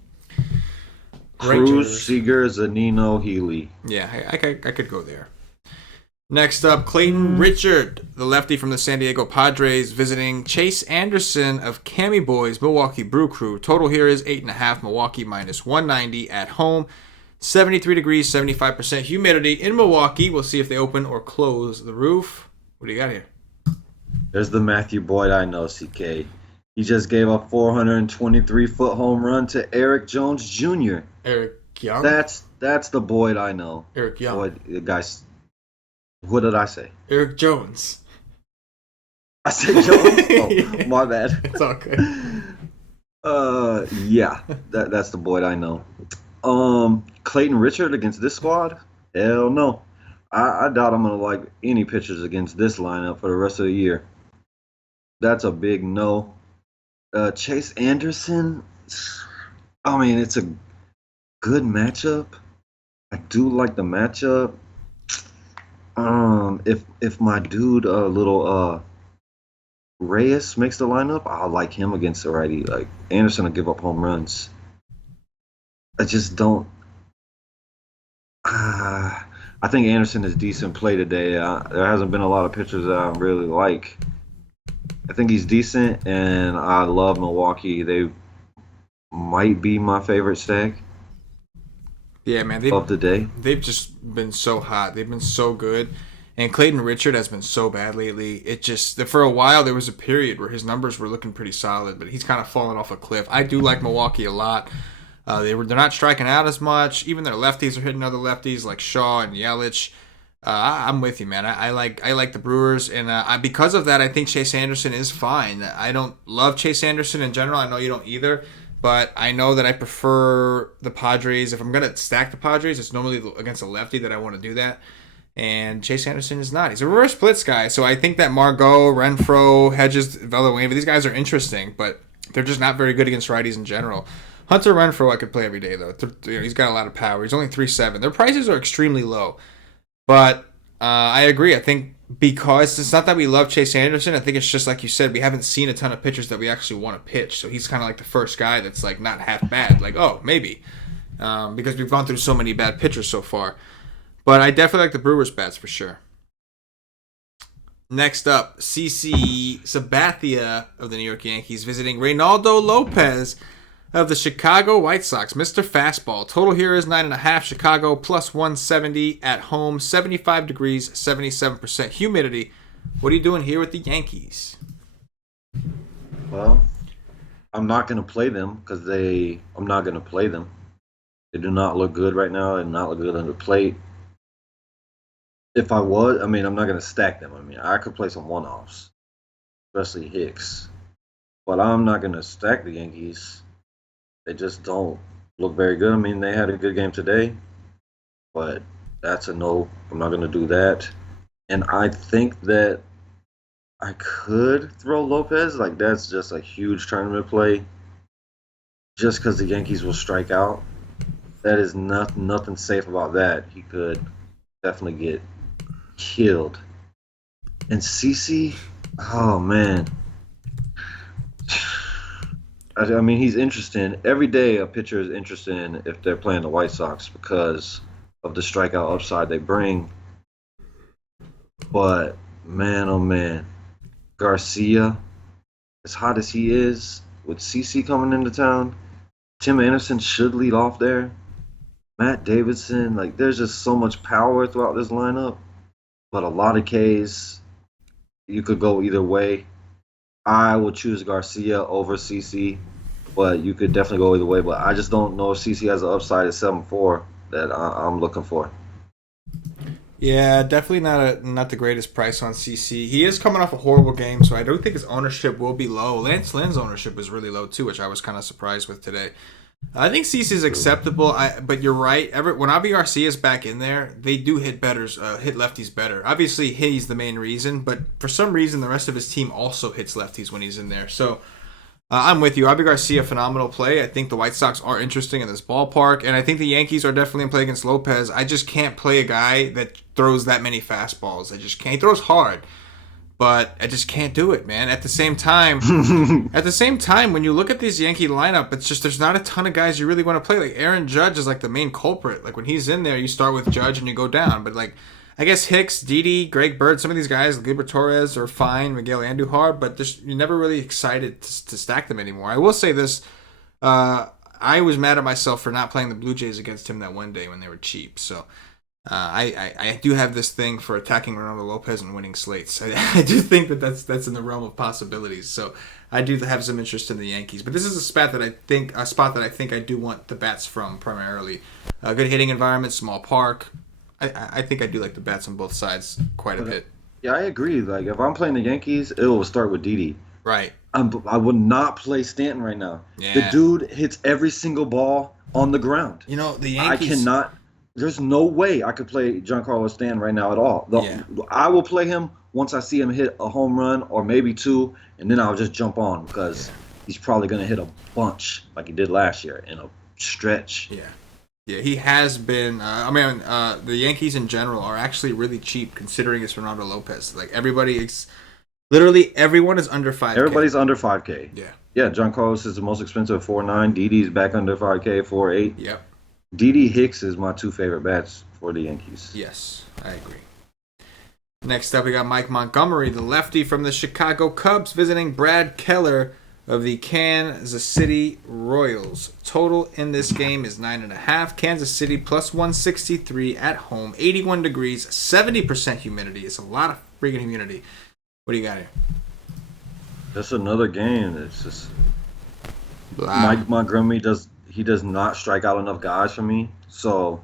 Cruz, Seager, Zunino, Healy. Yeah, I could go there. Next up, Clayton Richard, the lefty from the San Diego Padres, visiting Chase Anderson of Cammy Boys, Milwaukee Brew Crew. Total here is 8.5, Milwaukee minus 190 at home. 73 degrees, 75% humidity in Milwaukee. We'll see if they open or close the roof. What do you got here? There's the Matthew Boyd I know, CK. He just gave a 423-foot home run to Eric Jones Jr. Eric Young? That's the Boyd I know. Eric Young. Boyd, the guys. What did I say? Eric Jones. I said Jones? Oh, my bad. It's all good. Yeah, that's the Boyd I know. Clayton Richard against this squad? Hell no. I doubt I'm going to like any pitchers against this lineup for the rest of the year. That's a big no. Chase Anderson, I mean, it's a good matchup. I do like the matchup. If my dude, little Reyes makes the lineup, I'll like him against the righty. Like Anderson will give up home runs. I just don't. I think Anderson is decent play today. There hasn't been a lot of pitchers that I really like. I think he's decent, and I love Milwaukee. They might be my favorite stack. Yeah, man. Of the day. They've just been so hot. They've been so good. And Clayton Richard has been so bad lately. It just, for a while, there was a period where his numbers were looking pretty solid, but he's kind of fallen off a cliff. I do like Milwaukee a lot. They're not striking out as much. Even their lefties are hitting other lefties like Shaw and Yelich. I'm with you, man. I like the Brewers, and because of that, I think Chase Anderson is fine. I don't love Chase Anderson in general. I know you don't either, but I know that I prefer the Padres. If I'm gonna stack the Padres, it's normally against a lefty that I want to do that. And Chase Anderson is not. He's a reverse splits guy, so I think that Margot, Renfroe, Hedges, Villanueva, these guys are interesting, but they're just not very good against righties in general. Hunter Renfroe I could play every day though. He's got a lot of power. He's only 3.7. Their prices are extremely low. But I agree. I think because it's not that we love Chase Anderson. I think it's just like you said, we haven't seen a ton of pitchers that we actually want to pitch. So he's kind of like the first guy that's like not half bad. Like, oh, maybe. Because we've gone through so many bad pitchers so far. But I definitely like the Brewers bats for sure. Next up, CC Sabathia of the New York Yankees visiting Reynaldo Lopez of the Chicago White Sox. Mr. Fastball. Total here is 9.5. Chicago plus 170 at home. 75 degrees, 77% humidity. What are you doing here with the Yankees? Well, I'm not going to play them because I'm not going to play them. They do not look good right now. They do not look good on the plate. If I was, I mean, I'm not going to stack them. I mean, I could play some one-offs, especially Hicks, but I'm not going to stack the Yankees. They just don't look very good. I mean, they had a good game today, but that's a no. I'm not going to do that. And I think that I could throw Lopez. Like, that's just a huge tournament play just because the Yankees will strike out. That is nothing safe about that. He could definitely get killed. And CC, oh man, I mean he's interesting. Every day a pitcher is interesting if they're playing the White Sox because of the strikeout upside they bring. But man, oh man, Garcia, as hot as he is, with CC coming into town, Tim Anderson should lead off there. Matt Davidson, like there's just so much power throughout this lineup, but a lot of Ks. You could go either way. I would choose Garcia over CC, but you could definitely go either way. But I just don't know if CC has an upside at 7.4 that I'm looking for. Yeah, definitely not the greatest price on CC. He is coming off a horrible game, so I don't think his ownership will be low. Lance Lynn's ownership is really low too, which I was kind of surprised with today. I think CC is acceptable, but you're right. When Avi Garcia is back in there, they do hit lefties better. Obviously, he's the main reason, but for some reason, the rest of his team also hits lefties when he's in there. So I'm with you. Avi Garcia, phenomenal play. I think the White Sox are interesting in this ballpark, and I think the Yankees are definitely in play against Lopez. I just can't play a guy that throws that many fastballs. I just can't. He throws hard, but I just can't do it, man. At the same time, when you look at this Yankee lineup, it's just there's not a ton of guys you really want to play. Like Aaron Judge is like the main culprit. Like when he's in there, you start with Judge and you go down. But like I guess Hicks, Didi, Greg Bird, some of these guys, Gleyber Torres are fine, Miguel Andujar, but just you're never really excited to stack them anymore. I will say this: I was mad at myself for not playing the Blue Jays against him that one day when they were cheap. So. I do have this thing for attacking Ronaldo Lopez and winning slates. I do think that's in the realm of possibilities. So I do have some interest in the Yankees, but this is a spot that I think I do want the bats from primarily. A good hitting environment, small park. I think I do like the bats on both sides quite a bit. Yeah, I agree. Like if I'm playing the Yankees, it will start with Didi. Right. I would not play Stanton right now. Yeah. The dude hits every single ball on the ground. You know the Yankees. I cannot. There's no way I could play Giancarlo Stanton right now at all. I will play him once I see him hit a home run or maybe two, and then I'll just jump on because he's probably going to hit a bunch like he did last year in a stretch. Yeah, he has been. The Yankees in general are actually really cheap considering it's Ronaldo Lopez. Like literally everyone is under 5K. Everybody's under 5K. Yeah, Giancarlo is the most expensive at 4.9. Didi's back under 5K, 4.8. Yep. Didi Hicks is my two favorite bats for the Yankees. Yes, I agree. Next up, we got Mike Montgomery, the lefty from the Chicago Cubs, visiting Brad Keller of the Kansas City Royals. Total in this game is 9.5. Kansas City plus 163 at home, 81 degrees, 70% humidity. It's a lot of freaking humidity. What do you got here? That's another game. It's just Mike Montgomery does not strike out enough guys for me. So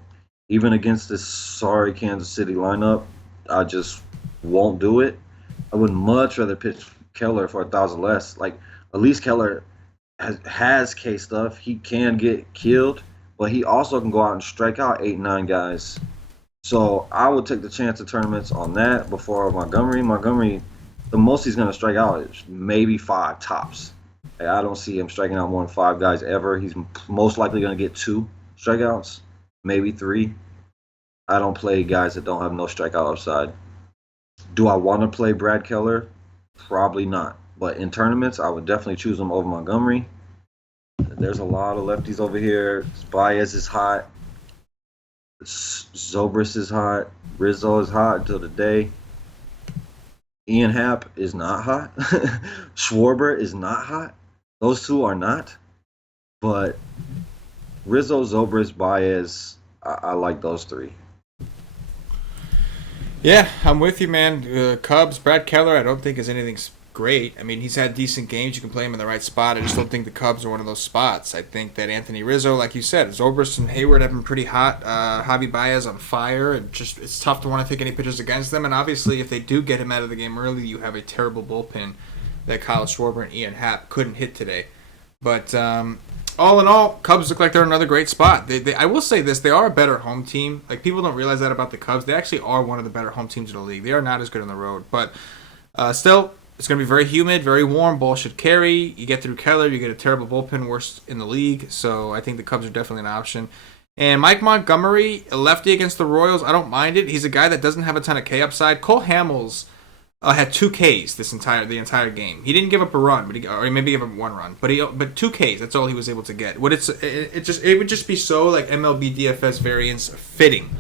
even against this sorry Kansas City lineup, I just won't do it. I would much rather pitch Keller for 1,000 less. Like at least Keller has K stuff. He can get killed, but he also can go out and strike out 8-9 guys. So I would take the chance of tournaments on that before Montgomery. Montgomery, the most he's going to strike out is maybe 5 tops. I don't see him striking out more than 5 guys ever. He's most likely going to get 2 strikeouts, maybe 3. I don't play guys that don't have no strikeout upside. Do I want to play Brad Keller? Probably not. But in tournaments, I would definitely choose him over Montgomery. There's a lot of lefties over here. Baez is hot. Zobrist is hot. Rizzo is hot until today. Ian Happ is not hot. Schwarber is not hot. Those two are not. But Rizzo, Zobrist, Baez, I like those 3. Yeah, I'm with you, man. Cubs, Brad Keller, I don't think is anything great. I mean, he's had decent games. You can play him in the right spot. I just don't think the Cubs are one of those spots. I think that Anthony Rizzo, like you said, Zobrist and Hayward have been pretty hot. Javi Baez on fire. And just it's tough to want to take any pitchers against them. And obviously, if they do get him out of the game early, you have a terrible bullpen that Kyle Schwarber and Ian Happ couldn't hit today. But all in all, Cubs look like they're in another great spot. I will say this, they are a better home team. Like, people don't realize that about the Cubs. They actually are one of the better home teams in the league. They are not as good on the road. But still, it's going to be very humid, very warm. Ball should carry. You get through Keller, you get a terrible bullpen, worst in the league. So I think the Cubs are definitely an option. And Mike Montgomery, a lefty against the Royals, I don't mind it. He's a guy that doesn't have a ton of K upside. Cole Hamels had 2 Ks the entire game. He didn't give up a run, or he maybe gave up 1 run, but 2 Ks. That's all he was able to get. It would just be so like MLB DFS variance fitting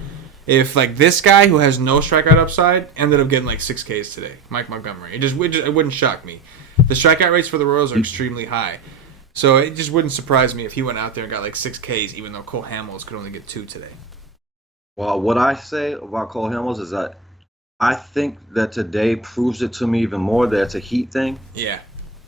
if like this guy who has no strikeout upside ended up getting like 6 Ks today, Mike Montgomery. It wouldn't shock me. The strikeout rates for the Royals are extremely high, so it just wouldn't surprise me if he went out there and got like 6 Ks, even though Cole Hamels could only get 2 today. Well, what I say about Cole Hamels is that I think that today proves it to me even more that it's a heat thing. Yeah.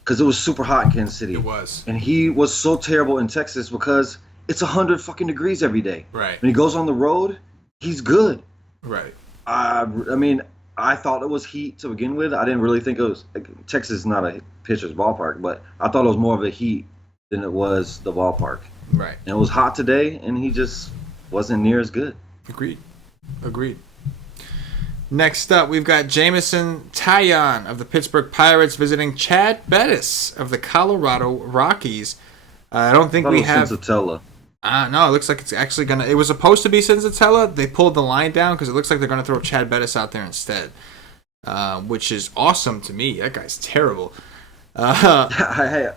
Because it was super hot in Kansas City. It was. And he was so terrible in Texas because it's 100 fucking degrees every day. Right. When he goes on the road, he's good. Right. I mean, I thought it was heat to begin with. I didn't really think it was Texas is not a pitcher's ballpark, but I thought it was more of a heat than it was the ballpark. Right. And it was hot today, and he just wasn't near as good. Agreed. Next up, we've got Jameson Taillon of the Pittsburgh Pirates visiting Chad Bettis of the Colorado Rockies. I don't think we have Senzatella. No, it looks like it's actually gonna. It was supposed to be Senzatella. They pulled the line down because it looks like they're gonna throw Chad Bettis out there instead, which is awesome to me. That guy's terrible. I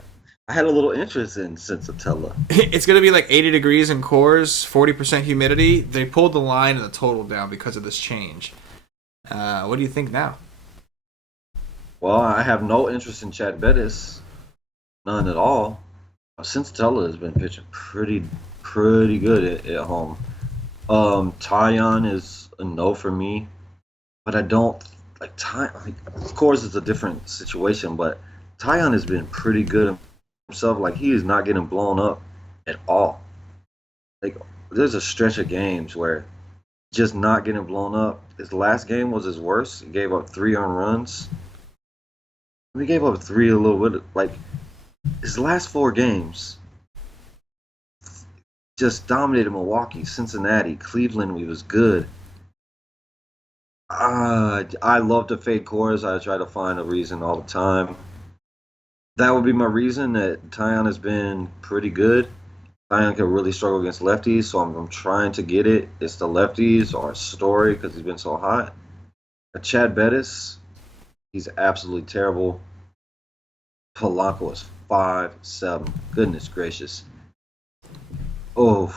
had a little interest in Senzatella. It's gonna be like 80 degrees in Coors, 40% humidity. They pulled the line and the total down because of this change. What do you think now? Well, I have no interest in Chad Bettis, none at all. Senzatella has been pitching pretty good at home. Taillon is a no for me, but I don't like Taillon. Of course, it's a different situation, but Taillon has been pretty good himself. Like, he is not getting blown up at all. Like, there's a stretch of games where just not getting blown up. His last game was his worst. He gave up 3 earned runs. He gave up 3 a little bit. Like, his last 4 games just dominated Milwaukee, Cincinnati, Cleveland. He was good. I love to fade Coors. I try to find a reason all the time. That would be my reason that Taillon has been pretty good. Taillon can really struggle against lefties, so I'm trying to get it. It's the lefties or Story because he's been so hot. Chad Bettis, he's absolutely terrible. Polanco is 5'7". Goodness gracious. Oh,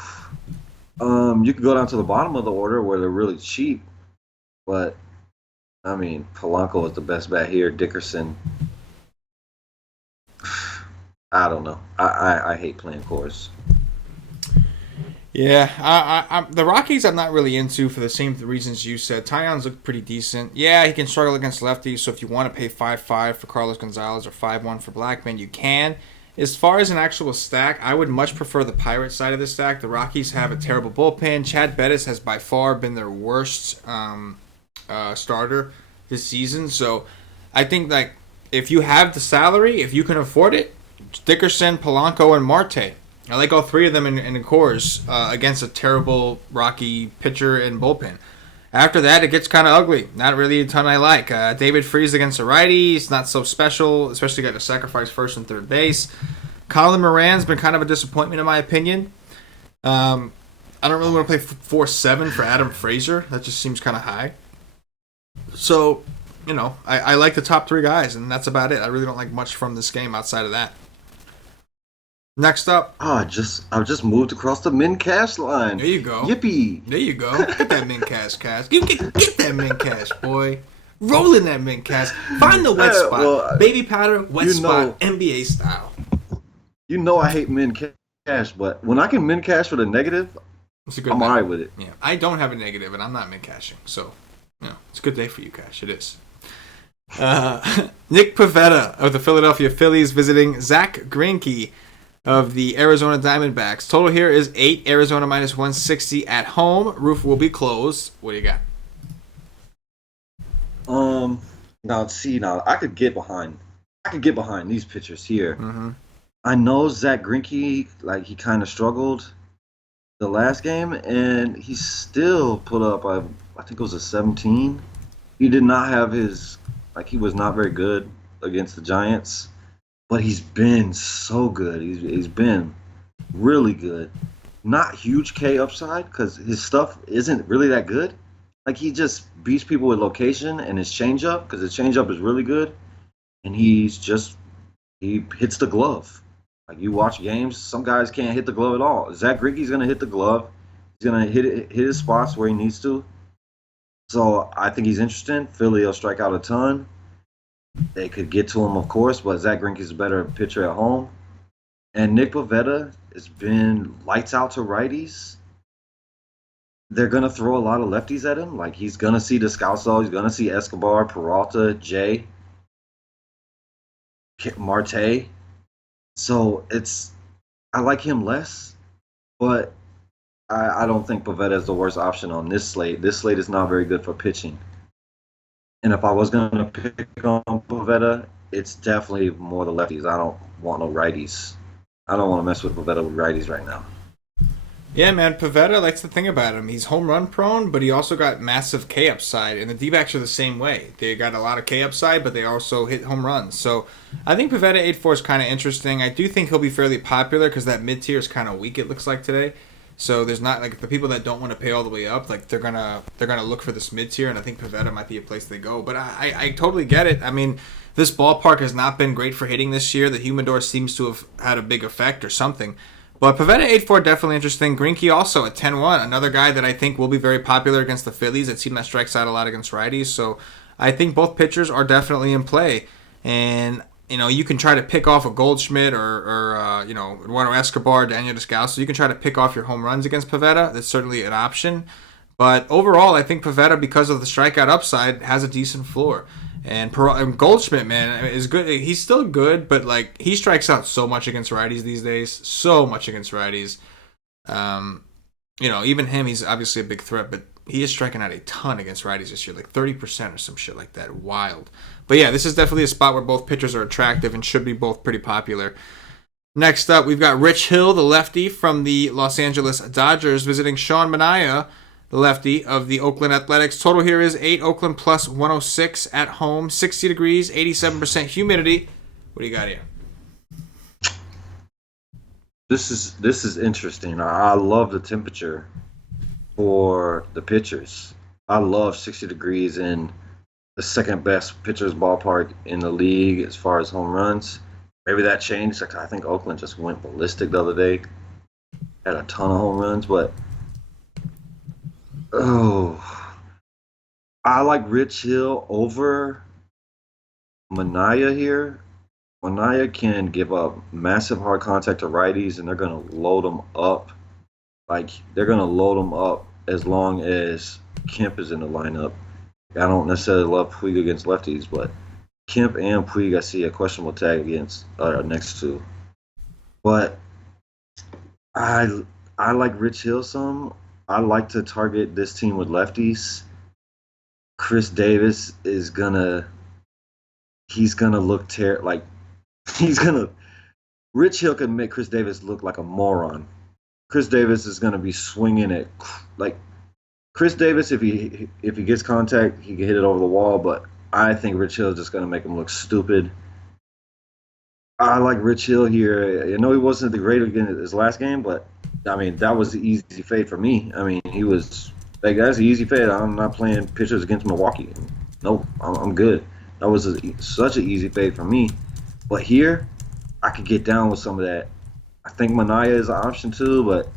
you can go down to the bottom of the order where they're really cheap, but I mean, Polanco is the best bat here. Dickerson, I don't know. I hate playing Coors. Yeah, the Rockies I'm not really into for the same reasons you said. Taillon's look pretty decent. Yeah, he can struggle against lefties, so if you want to pay 5.5 for Carlos Gonzalez or 5.1 for Blackman, you can. As far as an actual stack, I would much prefer the Pirates side of the stack. The Rockies have a terrible bullpen. Chad Bettis has by far been their worst starter this season, so I think like if you have the salary, if you can afford it, Dickerson, Polanco, and Marte. I like all 3 of them in the Coors against a terrible Rocky pitcher and bullpen. After that, it gets kind of ugly. Not really a ton I like. David Freese against a righty. He's not so special, especially got to sacrifice first and third base. Colin Moran's been kind of a disappointment in my opinion. I don't really want to play 4-7 for Adam Frazier. That just seems kind of high. So, I like the top 3 guys, and that's about it. I really don't like much from this game outside of that. Next up. I just moved across the min cash line. There you go. Yippee. There you go. Get that min cash. Get that min cash, boy. Roll in that min cash. Find the wet spot. Well, baby powder, wet spot, NBA style. You know I hate min cash, but when I can min cash with a negative, I'm all right with it. Yeah, I don't have a negative, and I'm not min cashing. So, it's a good day for you, Cash. It is. Nick Pivetta of the Philadelphia Phillies visiting Zach Greinke of the Arizona Diamondbacks. Total here is 8. Arizona minus 160 at home. Roof will be closed. What do you got? Now I could get behind. I could get behind these pitchers here. Mm-hmm. I know Zach Greinke, like he kind of struggled the last game, and he still put up. I think it was a 17. He did not have his he was not very good against the Giants, but he's been so good. He's been really good. Not huge K upside because his stuff isn't really that good. Like he just beats people with location and his changeup because his changeup is really good, and he hits the glove. Like you watch games, some guys can't hit the glove at all. Zach Greinke's gonna hit the glove. He's gonna hit his spots where he needs to. So I think he's interesting. Philly will strike out a ton. They could get to him, of course, but Zach Greinke's a better pitcher at home. And Nick Pivetta has been lights out to righties. They're gonna throw a lot of lefties at him. Like he's gonna see Descalso, he's gonna see Escobar, Peralta, Jay, Marte. So I like him less, but I don't think Pivetta is the worst option on this slate. This slate is not very good for pitching. And if I was going to pick on Pivetta, it's definitely more the lefties. I don't want no righties. I don't want to mess with Pivetta with righties right now. Yeah, man, Pivetta, that's the thing about him. He's home run prone, but he also got massive K upside, and the D-backs are the same way. They got a lot of K upside, but they also hit home runs. So I think Pivetta 8-4 is kind of interesting. I do think he'll be fairly popular because that mid-tier is kind of weak, it looks like, today. So there's not, like, the people that don't want to pay all the way up, like, they're gonna look for this mid-tier, and I think Pivetta might be a place they go. But I totally get it. I mean, this ballpark has not been great for hitting this year. The humidor seems to have had a big effect or something. But Pivetta 8-4 definitely interesting. Greinke also at 10-1, another guy that I think will be very popular against the Phillies. A team that strikes out a lot against righties. So I think both pitchers are definitely in play. And you can try to pick off a Goldschmidt or Eduardo Escobar, Daniel Descalso. You can try to pick off your home runs against Pivetta. That's certainly an option. But overall, I think Pivetta, because of the strikeout upside, has a decent floor. And Goldschmidt, man, is good. He's still good, but like he strikes out so much against righties these days. So much against righties. Even him, he's obviously a big threat, but he is striking out a ton against righties this year, like 30% or some shit like that. Wild. But yeah, this is definitely a spot where both pitchers are attractive and should be both pretty popular. Next up, we've got Rich Hill, the lefty from the Los Angeles Dodgers, visiting Sean Manaea, the lefty of the Oakland Athletics. Total here is 8. Oakland plus 106 at home. 60 degrees, 87% humidity. What do you got here? This is interesting. I love the temperature for the pitchers. I love 60 degrees in the second best pitcher's ballpark in the league as far as home runs. Maybe that changed. Like, I think Oakland just went ballistic the other day. Had a ton of home runs, but I like Rich Hill over Manaea here. Manaea can give up massive hard contact to righties, and they're going to load them up. Like, they're going to load them up as long as Kemp is in the lineup. I don't necessarily love Puig against lefties, but Kemp and Puig I see a questionable tag against next to. But I like Rich Hill some. I like to target this team with lefties. Chris Davis is he's gonna look Rich Hill can make Chris Davis look like a moron. Chris Davis is gonna be swinging it like Chris Davis. If he gets contact, he can hit it over the wall. But I think Rich Hill is just gonna make him look stupid. I like Rich Hill here. I know he wasn't the great again his last game, but I mean that was the easy fade for me. I mean he was like that's the easy fade. I'm not playing pitchers against Milwaukee. Nope, I'm good. That was such an easy fade for me. But here, I could get down with some of that. I think Manaea is an option too, but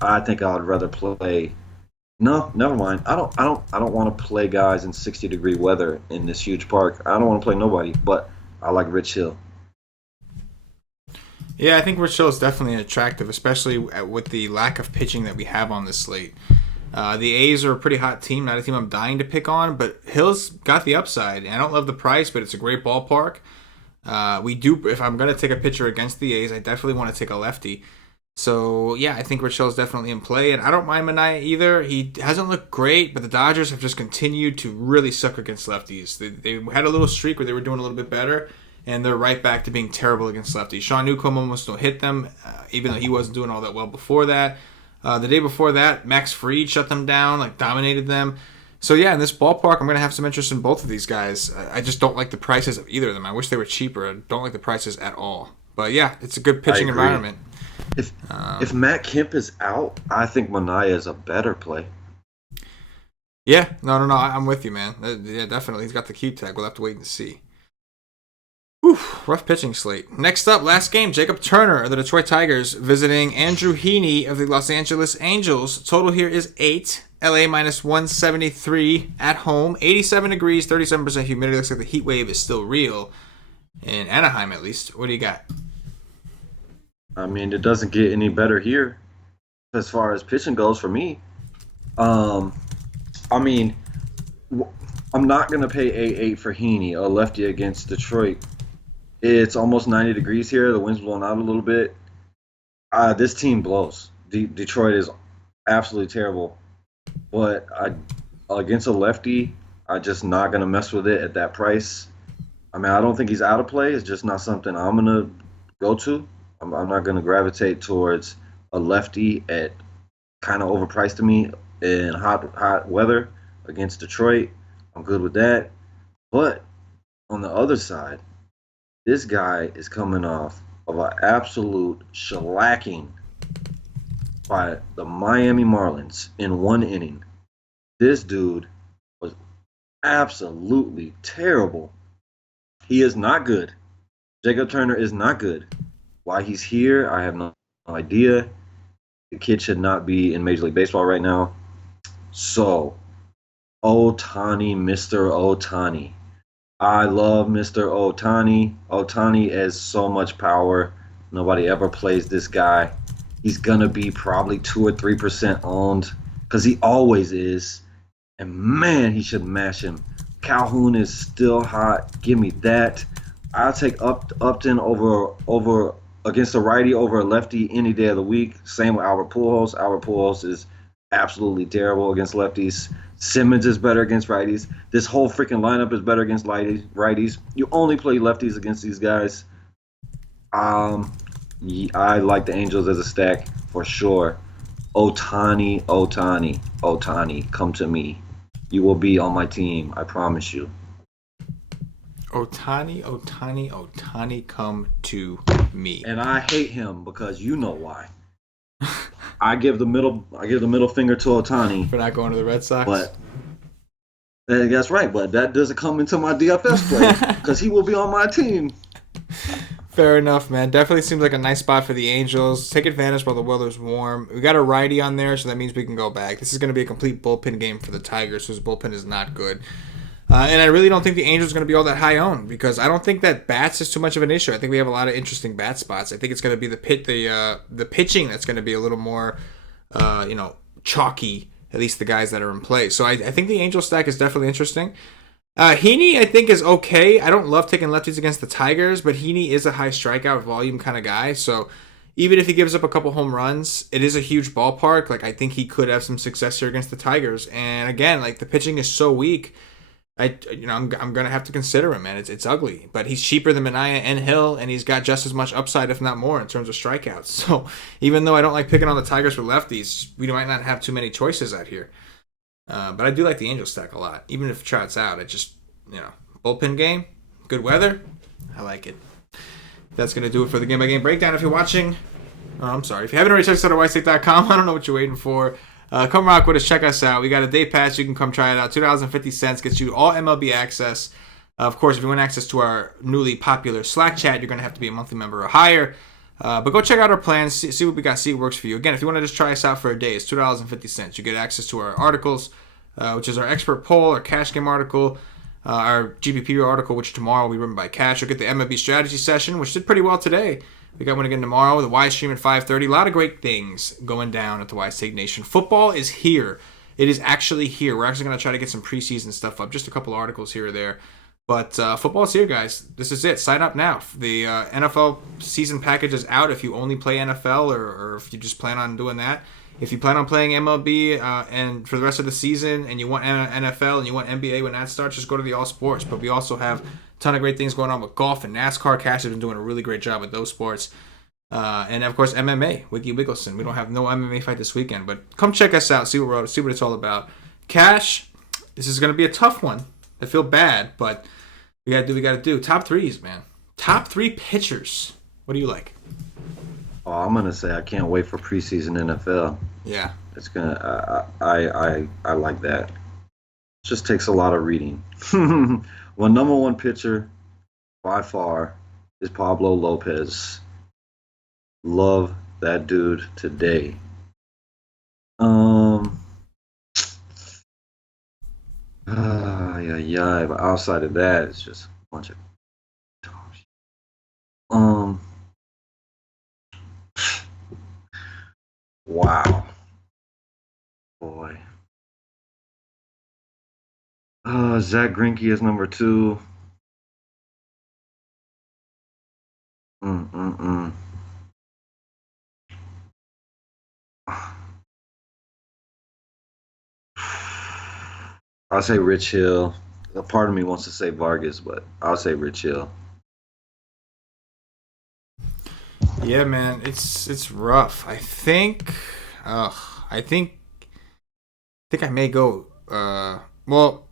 I think I would rather play. No, never mind. I don't want to play guys in 60-degree weather in this huge park. I don't want to play nobody, but I like Rich Hill. Yeah, I think Rich Hill is definitely attractive, especially with the lack of pitching that we have on this slate. The A's are a pretty hot team, not a team I'm dying to pick on, but Hill's got the upside. And I don't love the price, but it's a great ballpark. If I'm going to take a pitcher against the A's, I definitely want to take a lefty. So, yeah, I think Urshela's definitely in play. And I don't mind Manaea either. He hasn't looked great, but the Dodgers have just continued to really suck against lefties. They had a little streak where they were doing a little bit better, and they're right back to being terrible against lefties. Sean Newcomb almost don't hit them, even though he wasn't doing all that well before that. The day before that, Max Fried shut them down, dominated them. So, yeah, in this ballpark, I'm going to have some interest in both of these guys. I just don't like the prices of either of them. I wish they were cheaper. I don't like the prices at all. But, yeah, it's a good pitching environment. If Matt Kemp is out, I think Manaea is a better play. Yeah, no, I'm with you, man. Yeah, definitely. He's got the Q tag. We'll have to wait and see. Whew, rough pitching slate. Next up, last game, Jacob Turner of the Detroit Tigers visiting Andrew Heaney of the Los Angeles Angels. Total here is 8. LA minus 173 at home. 87 degrees, 37% humidity. Looks like the heat wave is still real. In Anaheim, at least. What do you got? I mean, it doesn't get any better here as far as pitching goes for me. I'm not going to pay 8-8 for Heaney, a lefty against Detroit. It's almost 90 degrees here. The wind's blowing out a little bit. This team blows. Detroit is absolutely terrible. But against a lefty, I'm just not going to mess with it at that price. I mean, I don't think he's out of play. It's just not something I'm going to go to. I'm not going to gravitate towards a lefty at kind of overpriced to me in hot weather against Detroit. I'm good with that. But on the other side, this guy is coming off of an absolute shellacking by the Miami Marlins in one inning. This dude was absolutely terrible. He is not good. Jacob Turner is not good. Why he's here, I have no idea. The kid should not be in Major League Baseball right now. So, Ohtani, Mr. Ohtani. I love Mr. Ohtani. Ohtani has so much power. Nobody ever plays this guy. He's going to be probably 2 or 3% owned because he always is. And, man, he should mash him. Calhoun is still hot. Give me that. I'll take Upton over against a righty over a lefty any day of the week. Same with Albert Pujols. Albert Pujols is absolutely terrible against lefties. Simmons is better against righties. This whole freaking lineup is better against righties. You only play lefties against these guys. I like the Angels as a stack for sure. Ohtani, come to me. You will be on my team. I promise you. Ohtani, come to me. And I hate him because you know why. I give the middle finger to Ohtani for not going to the Red Sox. But that's right. But that doesn't come into my DFS play because he will be on my team. Fair enough, man. Definitely seems like a nice spot for the Angels. Take advantage while the weather's warm. We got a righty on there, so that means we can go back. This is going to be a complete bullpen game for the Tigers, whose bullpen is not good. And I really don't think the Angels are going to be all that high owned because I don't think that bats is too much of an issue. I think we have a lot of interesting bat spots. I think it's going to be the pitching that's going to be a little more, chalky. At least the guys that are in play. So I think the Angel stack is definitely interesting. Heaney, I think, is okay. I don't love taking lefties against the Tigers, but Heaney is a high strikeout volume kind of guy. So even if he gives up a couple home runs, it is a huge ballpark. I think he could have some success here against the Tigers. And again, the pitching is so weak. I'm gonna have to consider him, man. It's ugly, but he's cheaper than Manaea and Hill, and he's got just as much upside, if not more, in terms of strikeouts. So even though I don't like picking on the Tigers for lefties, we might not have too many choices out here. But I do like the Angel stack a lot, even if Trout's out. It just bullpen game, good weather, I like it. That's gonna do it for the game by game breakdown. If you're watching, if you haven't already checked us out at whitestate.com, I don't know what you're waiting for. Come rock with us. Check us out. We got a day pass. You can come try it out. $2.50 gets you all MLB access. Of course, if you want access to our newly popular Slack chat, you're going to have to be a monthly member or higher. But go check out our plans. See what we got. See what works for you. Again, if you want to just try us out for a day, it's $2.50. You get access to our articles, which is our expert poll, our cash game article, our GPP article, which tomorrow will be written by Cash. You'll get the MLB strategy session, which did pretty well today. We got one again tomorrow, the Y stream at 5:30. A lot of great things going down at the Y State Nation. Football is here. It is actually here. We're actually going to try to get some preseason stuff up. Just a couple articles here or there. But football's here, guys. This is it. Sign up now. The NFL season package is out if you only play NFL or if you just plan on doing that. If you plan on playing MLB and for the rest of the season and you want NFL and you want NBA when that starts, just go to the All Sports. But we also have a ton of great things going on with golf and NASCAR. Cash has been doing a really great job with those sports. And, of course, MMA, Wiggy Wiggleson. We don't have no MMA fight this weekend. But come check us out. See what it's all about. Cash, this is going to be a tough one. I feel bad, but we got to do. Top threes, man. Top three pitchers. What do you like? Oh, I'm gonna say I can't wait for preseason NFL. Yeah, it's gonna. I like that. It just takes a lot of reading. Well, number one pitcher by far is Pablo Lopez. Love that dude today. Yeah. But outside of that, it's just a bunch of. Wow. Boy. Zach Greinke is number 2. I'll say Rich Hill. A part of me wants to say Vargas, but I'll say Rich Hill. Yeah, man, it's rough. I think I may go. Well,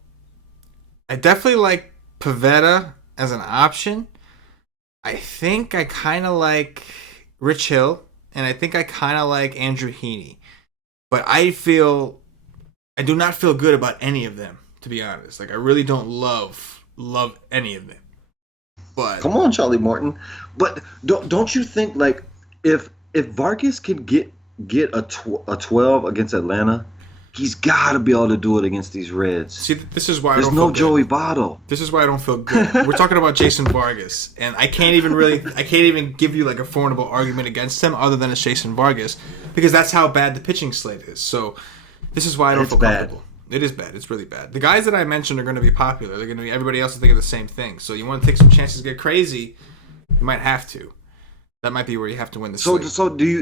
I definitely like Pivetta as an option. I think I kind of like Rich Hill, and I think I kind of like Andrew Heaney. But I do not feel good about any of them, to be honest. Like, I really don't love any of them. But come on, Charlie Morton. But don't you think, like, if Vargas can get a 12 against Atlanta, he's got to be able to do it against these Reds. See, this is why there's no Joey Votto. This is why I don't feel good. We're talking about Jason Vargas, and I can't even give you like a formidable argument against him other than it's Jason Vargas, because that's how bad the pitching slate is. So this is why I don't feel comfortable. It is bad. It's really bad. The guys that I mentioned are going to be popular. They're going to be everybody else is thinking the same thing. So you want to take some chances to get crazy, you might have to. That might be where you have to win the slate.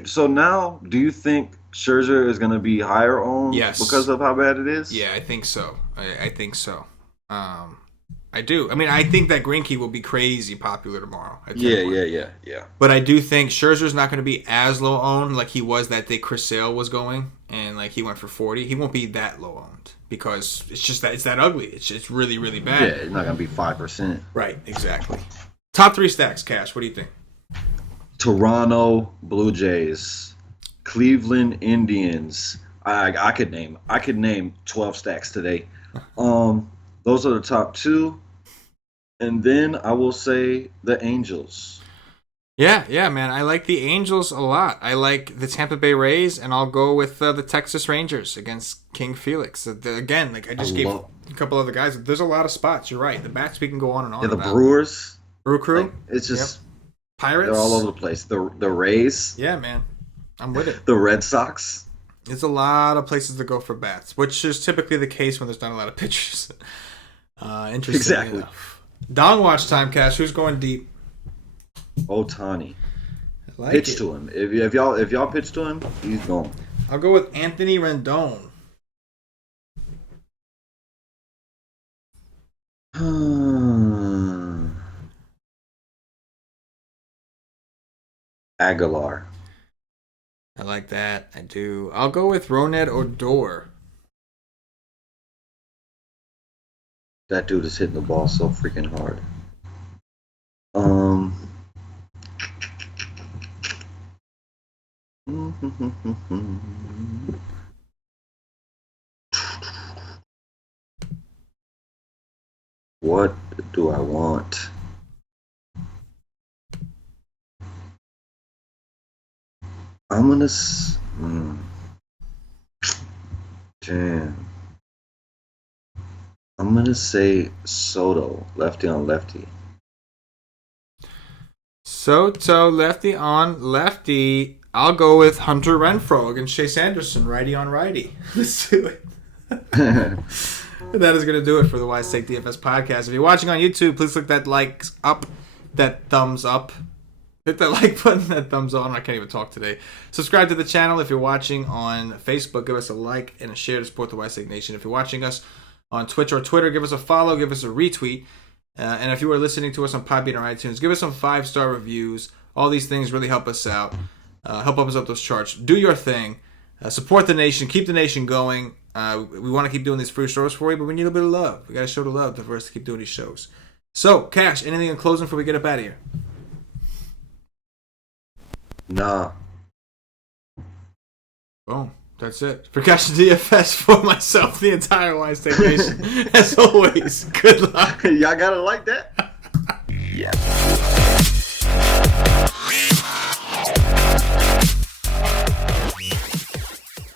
So now do you think Scherzer is going to be higher owned because of how bad it is? Yeah, I think so. I think so. I do. I mean, I think that Greinke will be crazy popular tomorrow. Yeah. But I do think Scherzer's not going to be as low owned like he was that day Chris Sale was going, and like he went for 40. He won't be that low owned because it's that ugly. It's really, really bad. Yeah, it's not going to be 5%. Right, exactly. Top 3 stacks, Cash. What do you think? Toronto Blue Jays, Cleveland Indians. I could name 12 stacks today. Those are the top 2. And then I will say the Angels. Yeah, man. I like the Angels a lot. I like the Tampa Bay Rays, and I'll go with the Texas Rangers against King Felix. Again, like I gave a couple other guys. There's a lot of spots. You're right. The bats we can go on and on. Yeah, the Brewers. Brew Crew. Like, it's just Pirates. They're all over the place. The Rays. Yeah, man. I'm with it. The Red Sox. There's a lot of places to go for bats, which is typically the case when there's not a lot of pitchers. Interesting. Exactly. Enough. Dong watch time, Cash. Who's going deep? Ohtani. Pitch to him. If y'all pitch to him, he's gone. I'll go with Anthony Rendon. Aguilar. I like that. I do. I'll go with Roned Odor. That dude is hitting the ball so freaking hard. What do I want? I'm gonna. Damn. I'm gonna say Soto, lefty on lefty. Soto, lefty on lefty. I'll go with Hunter Renfroe against Chase Anderson, righty on righty. Let's do it. That is going to do it for the Wise Take DFS podcast. If you're watching on YouTube, please click that thumbs up. Hit that like button, that thumbs on. I can't even talk today. Subscribe to the channel. If you're watching on Facebook, give us a like and a share to support the Wise Take Nation. If you're watching us on Twitch or Twitter, give us a follow, give us a retweet. And if you are listening to us on Podbean or iTunes, give us some 5-star reviews. All these things really help us out. Help us up those charts. Do your thing. Support the nation. Keep the nation going. We want to keep doing these free shows for you, but we need a bit of love. We got to show the love for us to keep doing these shows. So, Cash, anything in closing before we get up out of here? Nah. Boom. That's it. For CashinDFS, for myself, the entire Wise Take Nation. As always, good luck. Y'all got it like that? Yeah.